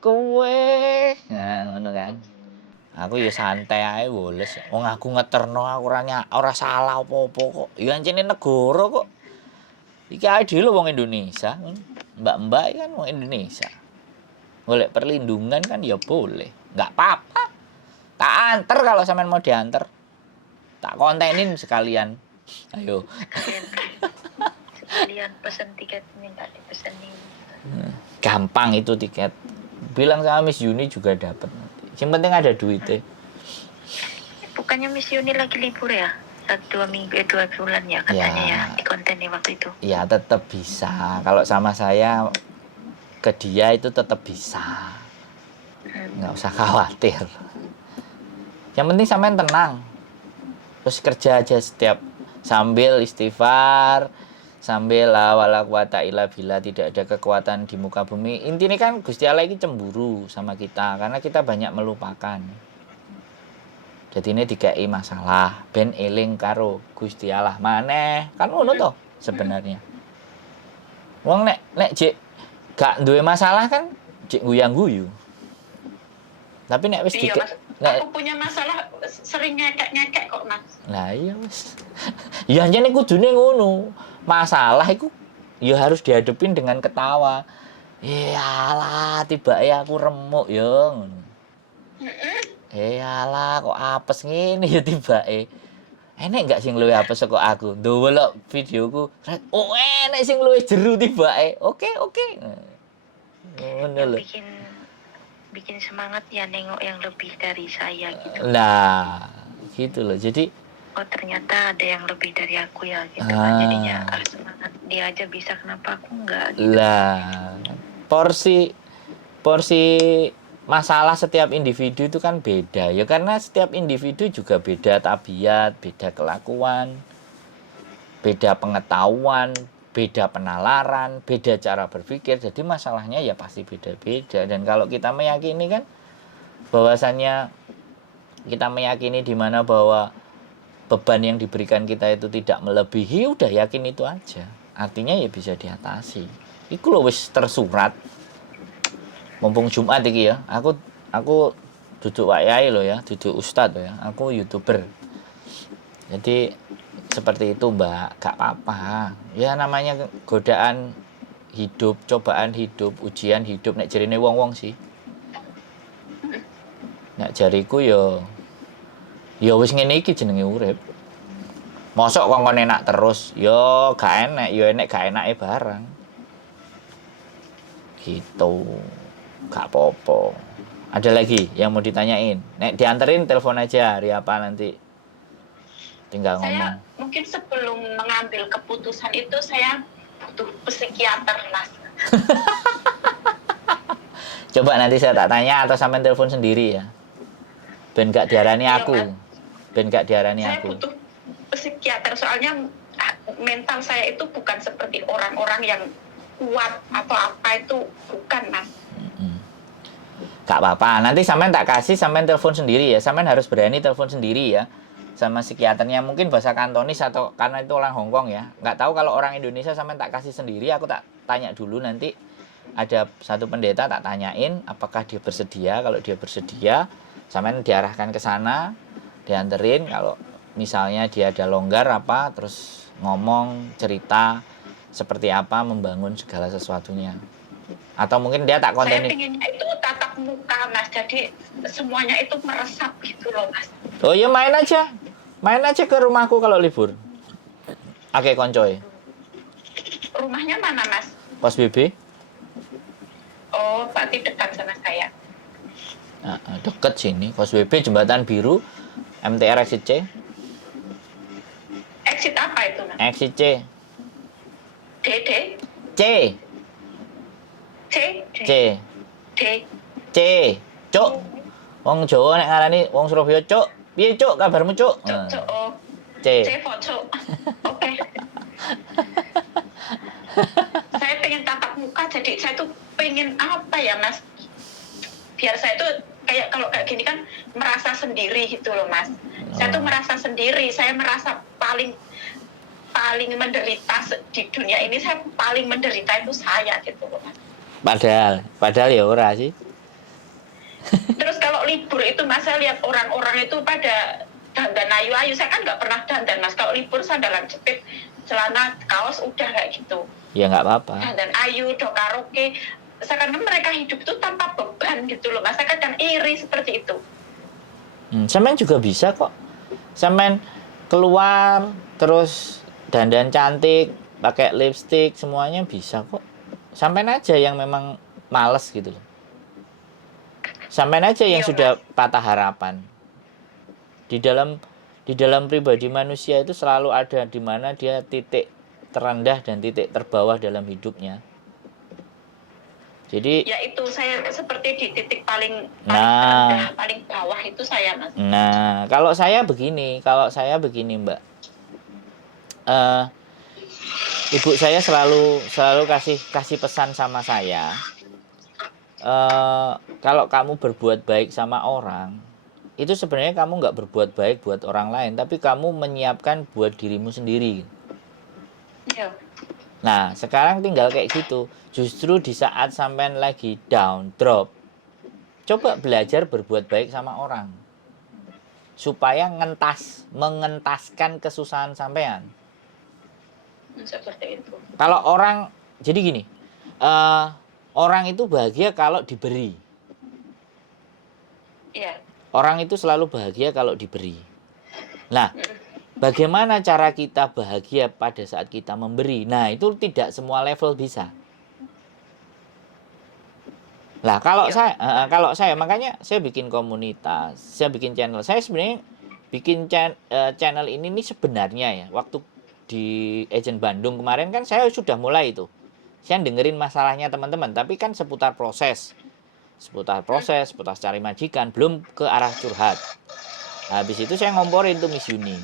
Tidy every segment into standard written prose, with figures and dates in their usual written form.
kowe. Nah, ngono kan. Aku ya santai ae woles. Wong aku ngeterno aku ora salah apa-apa kok. Ya ancene negara kok. Iki ae dhewe wong Indonesia. Mbak-mbak kan wong Indonesia. Golek perlindungan kan ya boleh. Enggak apa-apa. Tak anter kalau sampean mau diantar. Tak kontenin sekalian. Ayo. Sekalian pesen tiket minta dipesenin. Gampang itu tiket. Bilang sama Miss Yuni juga dapat nanti. Yang penting ada duitnya. Bukannya Miss Yuni lagi libur ya? 2 minggu, 2 bulan ya katanya ya di kontennya waktu itu. Ya tetap bisa. Kalau sama saya ke dia itu tetap bisa. Nggak usah khawatir. Yang penting sampean tenang. Terus kerja aja setiap sambil istighfar, sambil la wala quwata illa billah, tidak ada kekuatan di muka bumi. Intinya kan Gusti Allah ini cemburu sama kita karena kita banyak melupakan. Jadi ini dikai masalah ben eling karo Gusti Allah maneh. Kan ngono to sebenarnya. Wong nek jek gak duwe masalah kan jek guyang-guyu. Tapi nek wis aku punya masalah sering ngekek kok, Mas. Lah iya, Mas. Ya jane kudune ngono. Masalah itu ya harus dihadapin dengan ketawa. Iyalah, tibake aku remuk ya ngono. Iyalah, kok apes ngene ya tibake. Enek enggak sing luwih apes kok aku? Ndelok videoku, oh enek sing luwih jeru tibake. Oke. Ngono lho. Bikin semangat ya nengok yang lebih dari saya gitu. Nah, gitu loh. Jadi oh ternyata ada yang lebih dari aku ya gitu kan. Jadinya semangat dia aja bisa, kenapa aku enggak gitu. Lah, porsi masalah setiap individu itu kan beda ya, karena setiap individu juga beda tabiat, beda kelakuan, beda pengetahuan, beda penalaran, beda cara berpikir. Jadi masalahnya ya pasti beda-beda. Dan kalau kita meyakini kan bahwasannya kita meyakini di mana bahwa beban yang diberikan kita itu tidak melebihi, udah yakin itu aja. Artinya ya bisa diatasi. Iku lho wis tersurat. Mumpung Jumat iki ya. Aku duduk wayai loh ya, duduk ustad loh ya. Aku YouTuber. Jadi seperti itu, Mbak. Gak apa-apa. Ya namanya godaan hidup, cobaan hidup, ujian hidup. Nek jarine wong-wong sih. Nek jariku ya wis ngene iki jenenge urip. Mosok kok enak terus, ya gak enak, ya enek gak enake barang. Gitu. Gak apa-apa. Ada lagi yang mau ditanyain? Nek dianterin telepon aja hari apa nanti. Tinggal ngomong. Saya mungkin sebelum mengambil keputusan itu saya butuh psikiater, Mas. Coba nanti saya tak tanya atau sampean telepon sendiri ya. Ben gak diarani aku. Ben gak diarani aku. Saya butuh psikiater soalnya mental saya itu bukan seperti orang-orang yang kuat atau apa itu, bukan, Mas. Gak apa-apa, nanti sampean tak kasih, sampean telepon sendiri ya. Sampean harus berani telepon sendiri ya sama psikiaternya, mungkin bahasa Kantonis atau karena itu orang Hongkong ya. Nggak tahu kalau orang Indonesia sampean tak kasih sendiri, aku tak tanya dulu nanti. Ada satu pendeta tak tanyain apakah dia bersedia. Kalau dia bersedia, sampean diarahkan ke sana, dianterin. Kalau misalnya dia ada longgar apa, terus ngomong, cerita seperti apa membangun segala sesuatunya. Atau mungkin dia tak kontenin. Saya pengennya itu tatap muka, Mas. Jadi semuanya itu meresap gitu loh, Mas. Oh ya main aja ke rumahku kalau libur. Oke koncoy. Rumahnya mana, Mas? Pos BB. Oh, berarti dekat sama saya. Nah, deket sini. Pos BB Jembatan Biru, MTR exit C. Exit apa itu, Mas? Exit C. D. C. C. C. D. C. Cuk. Wong Jawa nek ngarani wong Surabaya cuk. Piye cuk kabarmu cuk? Cuk. Oh. C. C for cuk. Oke. Saya pengen tatap muka, jadi saya tuh pengen apa ya, Mas? Biar saya tuh kayak kalau kayak gini kan merasa sendiri gitu loh, Mas. Saya tuh merasa sendiri, saya merasa paling menderita di dunia ini. Saya paling menderita itu saya gitu loh, Mas. Padahal ya ora sih. Terus kalau libur itu Mas, saya lihat orang-orang itu pada dandan ayu-ayu. Saya kan nggak pernah dandan Mas. Kalau libur sandalan jepit, celana, kaos udah kayak gitu. Ya nggak apa-apa. Dandan ayu, do karaoke. Seakan mereka hidup itu tanpa beban gitu loh Mas. Saya kadang iri seperti itu. Sampean juga bisa kok. Sampean keluar terus dandan cantik, pakai lipstick, semuanya bisa kok. Sampean aja yang memang males gitu loh. Sampean aja yang Iya, sudah Mas. patah harapan. Di dalam pribadi manusia itu selalu ada di mana dia titik terendah dan titik terbawah dalam hidupnya. Jadi Ya itu saya seperti di titik paling Nah. terendah, paling bawah itu saya Mas. Nah, kalau saya begini Mbak. Ibu saya selalu kasih pesan sama saya. Kalau kamu berbuat baik sama orang, itu sebenarnya kamu nggak berbuat baik buat orang lain, tapi kamu menyiapkan buat dirimu sendiri. Iya. Nah, sekarang tinggal kayak gitu. Justru di saat sampean lagi down, drop, coba belajar berbuat baik sama orang. Supaya mengentaskan kesusahan sampean. Seperti itu. Kalau orang, jadi gini, orang itu bahagia kalau diberi. Iya. Orang itu selalu bahagia kalau diberi. Nah, bagaimana cara kita bahagia pada saat kita memberi? Nah, itu tidak semua level bisa. Lah, kalau saya makanya saya bikin komunitas, saya bikin channel. Saya sebenarnya bikin channel ini nih sebenarnya ya, waktu di Agent Bandung kemarin kan saya sudah mulai itu. Saya dengerin masalahnya teman-teman, tapi kan seputar proses, seputar cari majikan, belum ke arah curhat. Habis itu saya ngomporin tuh Miss Yuni,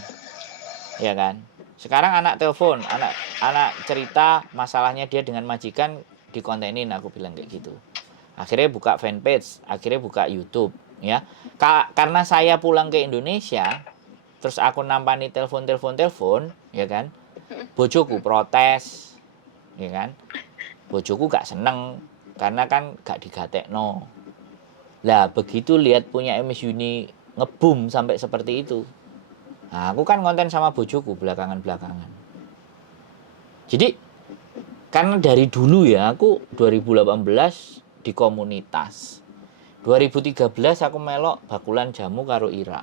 ya kan. Sekarang anak telepon, anak cerita masalahnya dia dengan majikan, dikontenin, aku bilang kayak gitu. Akhirnya buka fanpage, akhirnya buka YouTube, ya. Karena saya pulang ke Indonesia, terus aku nampani telepon, ya kan. Bojoku protes, ya kan. Bojoku gak seneng karena kan gak digatekno. Lah begitu lihat punya Miss Yuni ngebum sampai seperti itu. Nah, aku kan konten sama bojoku belakangan. Jadi karena dari dulu ya, aku 2018 di komunitas. 2013 aku melok bakulan jamu karo Ira.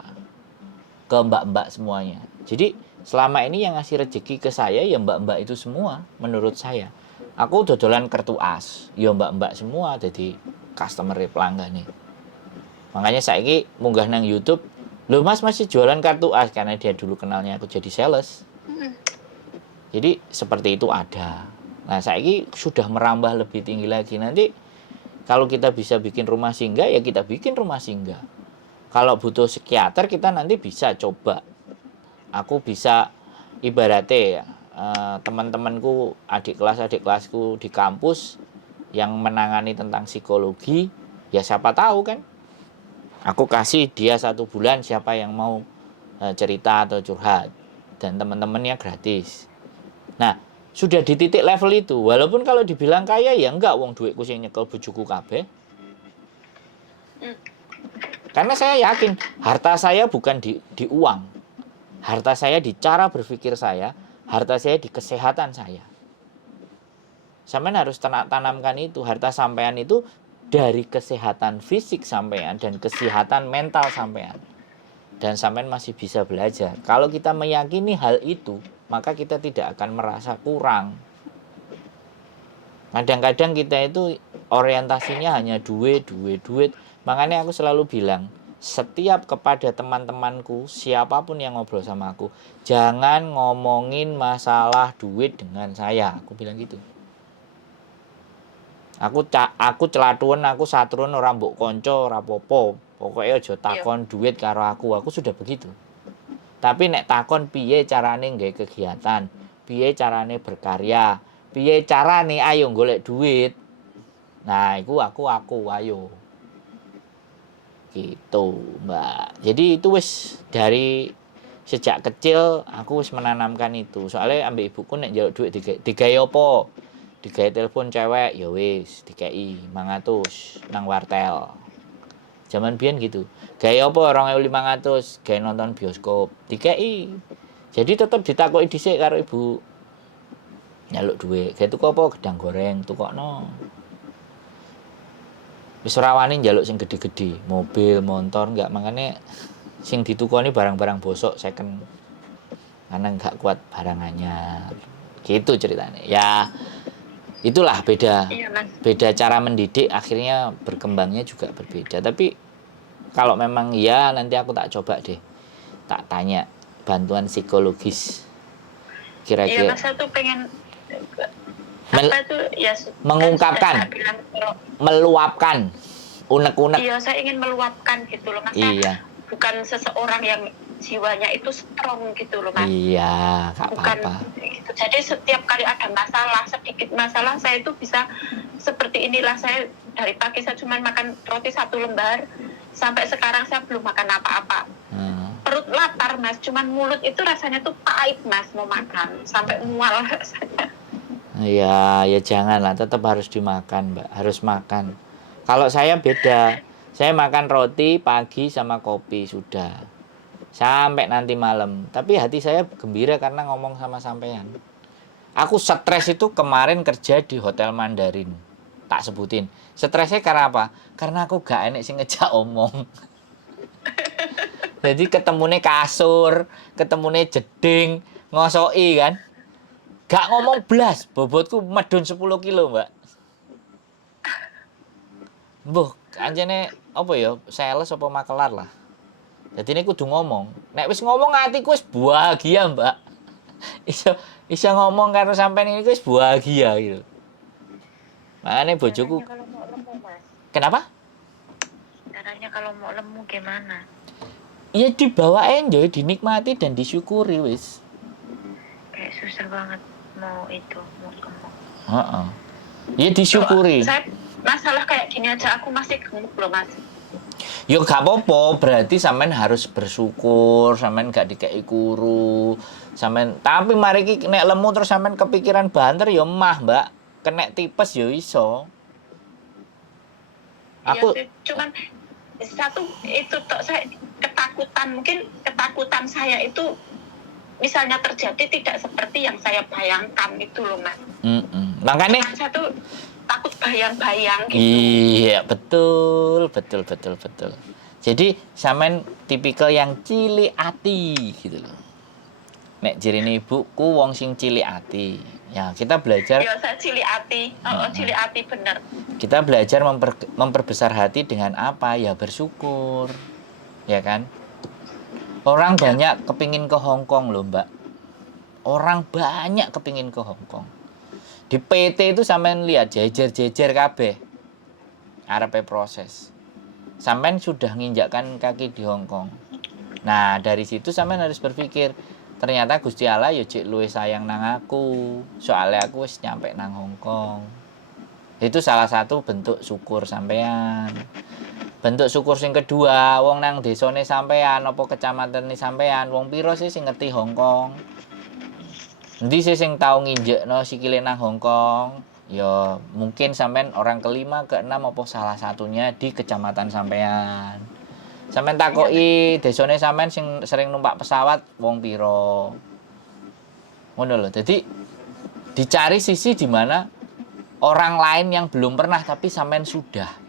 Ke mbak-mbak semuanya. Jadi selama ini yang ngasih rezeki ke saya ya mbak-mbak itu semua menurut saya. Aku dodolan kartu as, ya mbak-mbak semua jadi customer pelanggan nih. Makanya saya ini munggah nang YouTube, loh Mas masih jualan kartu as karena dia dulu kenalnya aku jadi sales. Jadi seperti itu ada. Nah saya ini sudah merambah lebih tinggi lagi. Nanti kalau kita bisa bikin rumah singgah ya kita bikin rumah singgah. Kalau butuh psikiater kita nanti bisa coba. Aku bisa ibaratnya ya, teman-temanku, adik kelasku di kampus yang menangani tentang psikologi, ya siapa tahu kan. Aku kasih dia 1 bulan siapa yang mau cerita atau curhat. Dan teman-temannya gratis. Nah, sudah di titik level itu, walaupun kalau dibilang kaya ya enggak, wong duitku sing nyekel bojoku kabeh. Karena saya yakin harta saya bukan di uang. Harta saya di cara berpikir saya, harta saya di kesehatan saya. Sampean harus tanamkan itu, harta sampean itu dari kesehatan fisik sampean dan kesehatan mental sampean. Dan sampean masih bisa belajar. Kalau kita meyakini hal itu, maka kita tidak akan merasa kurang. Kadang-kadang kita itu orientasinya hanya duit. Makanya aku selalu bilang, setiap kepada teman-temanku, siapapun yang ngobrol sama aku, jangan ngomongin masalah duit dengan saya. Aku bilang gitu. Aku celatuen, aku satrun ora mbok kanca ora apa-apa. Pokoke aja takon duit karo aku sudah begitu. Tapi nek takon piye carane nggawe kegiatan, piye carane berkarya, piye carane ayo golek duit. Nah, iku aku ayo. Gitu, Mbak. Jadi itu wis dari sejak kecil aku wis menanamkan itu. Soalnya ambek ibuku nek njaluk duit digawe apa? Digawe telepon cewek, ya wis dikei 500 nang wartel. Zaman biyen gitu. Gawe apa 2.500, gawe nonton bioskop. Dikei. Jadi tetep ditakoki dhisik karo ibu. Nyaluk duit. Gawe tuku apa? Gedang goreng, tukokno. Wis ora wani njaluk sing gede-gede, mobil, motor enggak, makanya sing ditukoni barang-barang bosok second. Karena enggak kuat barang anyar. Gitu ceritanya. Ya, itulah beda. Iya, Mas. Beda cara mendidik, akhirnya berkembangnya juga berbeda. Tapi kalau memang ya nanti aku tak coba deh. Tak tanya bantuan psikologis. Iya, Kira-kira Mas, saya tuh pengen Mel- apa tuh ya mengungkapkan. kan sudah saya bilang kalau meluapkan unek-unek. iya saya ingin meluapkan gitu loh Mas. Saya Iya. bukan seseorang yang jiwanya itu strong gitu loh Mas. Iya, gak Bukan apa-apa. gitu. Jadi setiap kali ada masalah, sedikit masalah saya itu bisa seperti inilah. Saya dari pagi saya cuma makan roti 1 lembar, sampai sekarang saya belum makan apa-apa. Perut lapar Mas, cuman mulut itu rasanya tuh pahit Mas mau makan, sampai mual rasanya. Ya janganlah, tetap harus dimakan, Mbak. Harus makan. Kalau saya beda. Saya makan roti pagi sama kopi sudah. Sampai nanti malam. Tapi hati saya gembira karena ngomong sama sampean. Aku stres itu kemarin kerja di Hotel Mandarin. Tak sebutin. Stresnya karena apa? Karena aku gak enek sing ngejak omong. Jadi ketemunya kasur, ketemunya jeding, ngosoki kan. Gak ngomong blas, bobotku medun 10 kilo, Mbak. Mbuh, anjene apa ya? Sales apa makelar lah. Jadi ini kudu ngomong. Nek wis ngomong atiku wis bahagia, Mbak. Iso ngomong karo sampean ini wis bahagia gitu. Makanya bojoku. Caranya kalau mau lemu Mas. Kenapa? Caranya kalau mau lemu gimana? Ya dibawa enjoy, dinikmati dan disyukuri wis. Kayak susah banget mau gemuk. Heeh. Ya disyukuri. Saya masalah kayak gini aja aku masih gemuk loh Mas. Yo gak apa-apa, berarti sampean harus bersyukur, sampean gak dikei kuru. Sampean tapi mari iki nek lemu terus sampean kepikiran banter yo mah, Mbak. Kenek tipes yo iso. Aku Iya sih, cuman satu itu tok saya ketakutan, mungkin ketakutan saya itu misalnya terjadi tidak seperti yang saya bayangkan itu loh Mas. Makanya Saya tuh takut bayang-bayang gitu. iya, betul. Jadi sampean tipikal yang cilik ati gitu loh. Nek jirine ibuku wong sing cilik ati. Ya, kita belajar. Ya saya cilik ati. Cilik ati bener. Kita belajar memperbesar hati dengan apa? Ya bersyukur. Ya kan? Orang banyak kepingin ke Hong Kong loh, Mbak. Orang banyak kepingin ke Hong Kong. Di PT itu sampean lihat jejer-jejer kabeh. Arepe proses. Sampean sudah nginjakkan kaki di Hong Kong. Nah, dari situ sampean harus berpikir, ternyata Gusti Allah ya cek luwih sayang nang aku. Soalnya aku wis nyampe nang Hong Kong. Itu salah satu bentuk syukur sampean. Bentuk syukur sing kedua, wong nang desane sampean apa kecamatan sampean, wong piro sih sing ngerti Hong Kong? Endi sih sing tau nginjekno sikile nang Hong Kong? Ya mungkin sampean orang kelima, keenam apa salah satunya di kecamatan sampean. Sampean takoki desane sampean sing sering numpak pesawat wong piro. Ngono lho. Jadi dicari sisi di mana orang lain yang belum pernah tapi sampean sudah.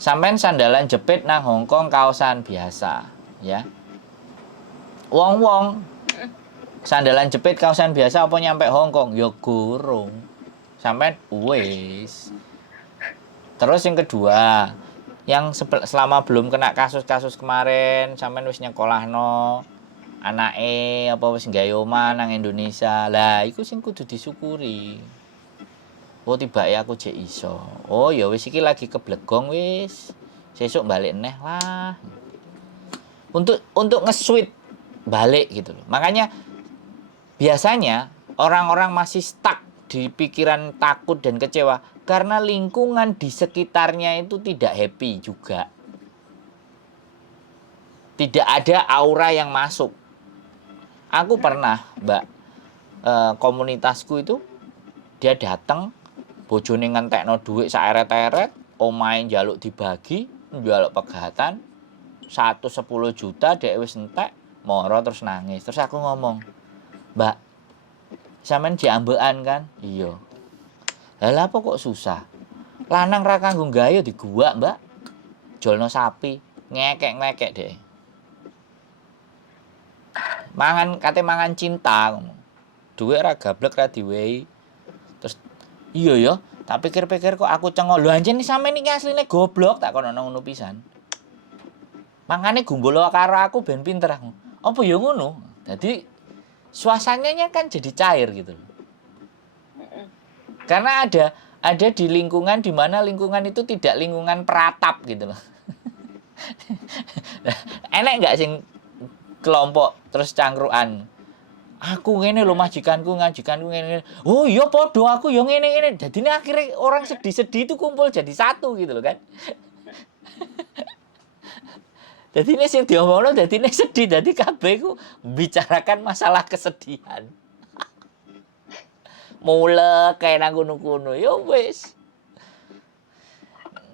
Sampean sandalan jepit nang Hong Kong kaosan biasa, ya. Wong-wong sandalan jepit kaosan biasa apa nyampe Hong Kong? Ya gurung. Sampean wis. Terus yang kedua, yang selama belum kena kasus-kasus kemarin, sampean wis nyekolahno anake apa wis gawe omah nang Indonesia. Lah iku sing kudu disyukuri. Oh tibake aku jek iso. Oh ya wis iki lagi keblegong wis. Sesuk balik neh lah. Untuk nge-switch balik gitu loh. Makanya biasanya orang-orang masih stuck di pikiran takut dan kecewa karena lingkungan di sekitarnya itu tidak happy juga. Tidak ada aura yang masuk. Aku pernah, Mbak, komunitasku itu dia datang, bojone ngentekno dhuwit sak eret-eret, omahe njaluk dibagi, njaluk pegatan 110 juta dhek wis entek, moro terus nangis. Terus aku ngomong, "Mbak, sampean diambekan kan?" "Iya." "Lah apa kok susah? Lanang ra kanggo gayo diguwak, Mbak. Jolno sapi, ngekek-ngekek dhek." Mangan cinta ngomong. Duit ra gablek ra diwehi. Terus iya ya, tak pikir-pikir kok aku cengok. Lho anjen sampean iki asline goblok, tak kono ngono pisan. Mangane gumbul karo aku ben pinter aku. Apa ya ngono? Jadi suasananya kan jadi cair gitu loh. Karena ada di lingkungan di mana lingkungan itu tidak lingkungan peratap gitu loh. Enek nggak sing kelompok terus cangkruan. Aku ngene lho majikanku ngene. Oh iya podo aku yo ngene. Jadi ini akhirnya orang sedih-sedih itu kumpul jadi satu gitu loh kan. Jadi ini sing diomongno dadi ini sedih, dadi kabeh iku bicarakan masalah kesedihan. Mulek kae nang kono-kono ya wis.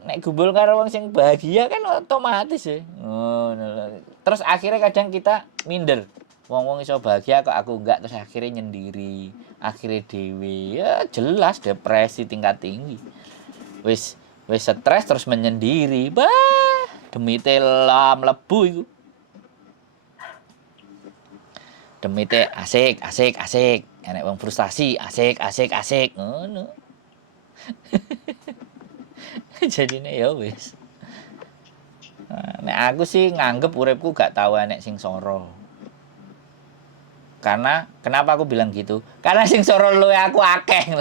Nek gumbul karo wong sing bahagia kan otomatis ya. Ngono. Terus akhirnya kadang kita minder. Wong-wong iso bahagia kok aku enggak, terus akhirnya nyendiri, akhirnya dewe. Ya jelas depresi tingkat tinggi. Wis stres terus menyendiri. Bah, demi telam mlebu iku. Demi te asik. Enek wong frustasi, asik. Ngono. Jadine ya wis. Nek aku sih nganggep uripku gak tau enek sing soro. Karena kenapa aku bilang gitu? Karena sing soro luwe aku akeh.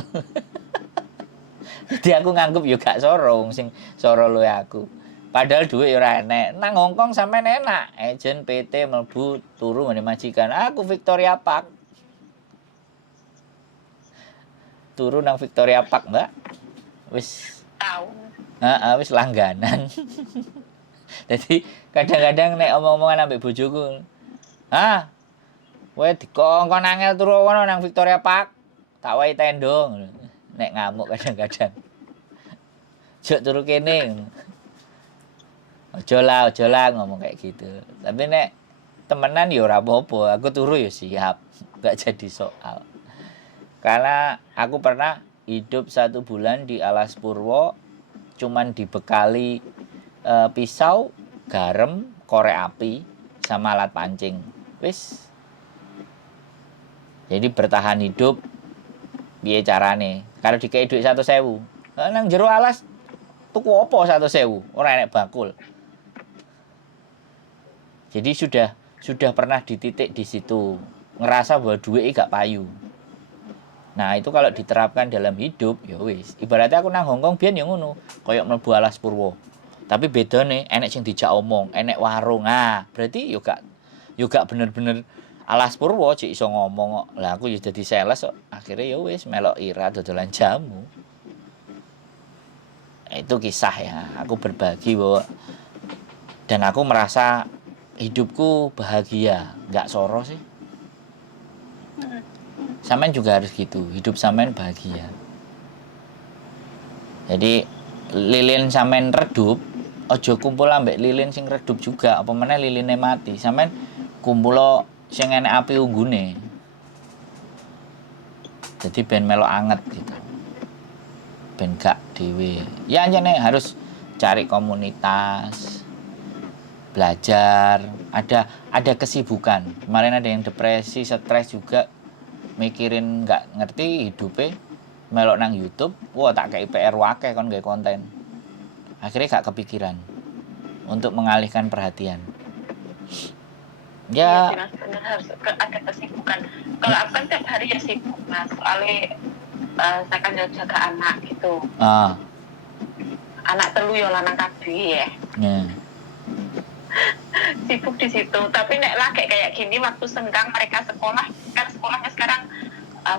Jadi aku nganggep yo gak soro sing soro luwe aku. Padahal duit yo ora enek. Nang Hongkong sampean enak. Ejen PT mlebu turu ngene majikan. Aku Victoria Park. Turu nang Victoria Park, Mbak. Wis Tahu. wis langganan. Jadi kadang-kadang nek omong-omongan ambek bojoku. Kowe dikongkon angel turu kono nang Victoria Park. Tak wae tendo. Nek ngamuk kadang-kadang. Jok turu kene. Ojo lah ngomong kayak gitu. Tapi nek temenan ya ora apa-apa. Aku turu ya siap. Enggak jadi soal. Karena aku pernah hidup 1 bulan di Alas Purwo, cuman dibekali pisau, garam, korek api, sama alat pancing. Wis. Jadi bertahan hidup piye carane? Kalau dikei duit 100.000, nang jero alas tuku apa 100.000? Ora enek bakul. Jadi sudah pernah di titik di situ, ngerasa bahwa duit gak payu. Nah, itu kalau diterapkan dalam hidup, ya wis. Ibaratnya aku nang Hongkong biyen ya ngono, koyo mlebu Alas Purwo. Tapi bedane enek sing dijak omong, enek warung. Berarti yo gak bener-bener Alas Purwo cik iso ngomong kok. Lah aku ya dadi sales kok. Akhirnya ya wis melok ira dodolan jamu. Itu kisah ya, aku berbagi bahwa dan aku merasa hidupku bahagia, nggak soro sih. Sampean juga harus gitu, hidup sampean bahagia. Jadi lilin sampean redup, ojo kumpul ambek lilin sing redup juga, apa meneh liline mati. Sampean kumpul sing enek api unggune. Jadi ben melok anget gitu. Ben gak dhewe. Ya anjene harus cari komunitas, belajar, ada kesibukan. Kemarin ada yang depresi, stres juga, mikirin nggak ngerti hidupnya, melok nang YouTube, wah tak kayak PR wakeh kon gawe konten. Akhirnya gak kepikiran untuk mengalihkan perhatian. Ya, Mas, benar harus ada kesibukan. Kalau aku kan tiap hari ya sibuk, Mas. Soalnya saya kan jaga anak gitu. Anak telu ya lanang kabeh ya. Sibuk di situ. Tapi nek lah kayak gini waktu senggang mereka sekolah, kan sekolahnya sekarang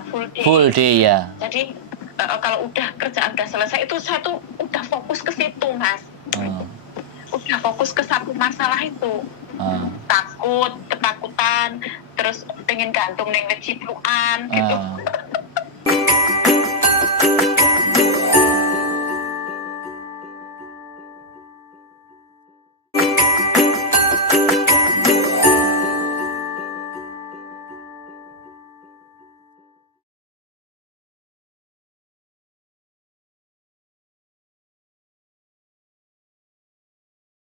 full day. Full day ya. Jadi kalau udah kerjaan udah selesai itu saya tuh udah fokus ke situ, Mas. Udah fokus ke satu masalah itu. Takut, ketakutan, terus pengen gantung neng ngecipluan gitu.